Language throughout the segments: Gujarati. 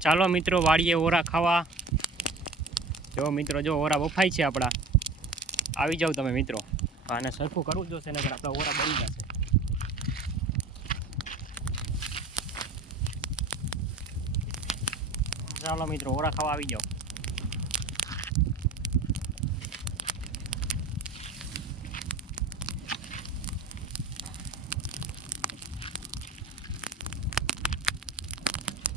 ચાલો મિત્રો વાડીએ ઓરા ખાવા। જો મિત્રો જો ઓરા બફાઈ છે આપણા, આવી જાવ તમે મિત્રો। આને સરખું કરવું જ જોશે, નકર આપણા ઓરા બળી જશે। ચાલો મિત્રો ઓરા ખાવા આવી જાવ।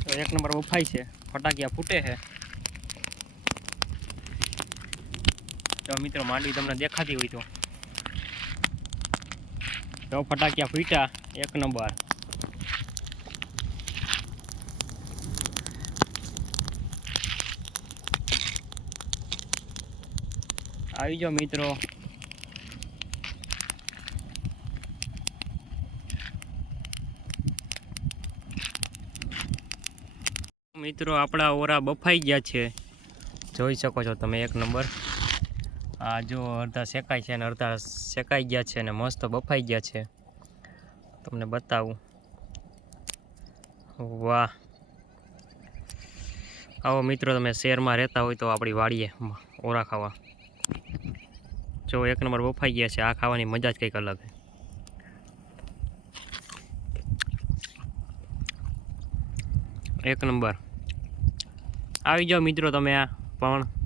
તો એક નંબર બફાઈ છે, ફટાકિયા ફૂટે છે। જો મિત્રો માંડવી તમને દેખાતી હોય તો ફટાકિયા ફૂટ્યા એક નંબર। આવી જાઓ મિત્રો। મિત્રો આપણા ઓરા બફાઈ ગયા છે, જોઈ શકો છો તમે એક નંબર। આ જો અડધા શેકાય છે અને અડધા શેકાઈ ગયા છે અને મસ્ત બફાઈ ગયા છે, તમને બતાવું। વાહ, આવો મિત્રો તમે શહેરમાં રહેતા હોય તો આપણી વાડીએ ઓરા ખાવા। જો એક નંબર બફાઈ ગયા છે, આ ખાવાની મજા જ કંઈક અલગ છે। એક નંબર, આવી જાઓ મિત્રો તમે આ પણ।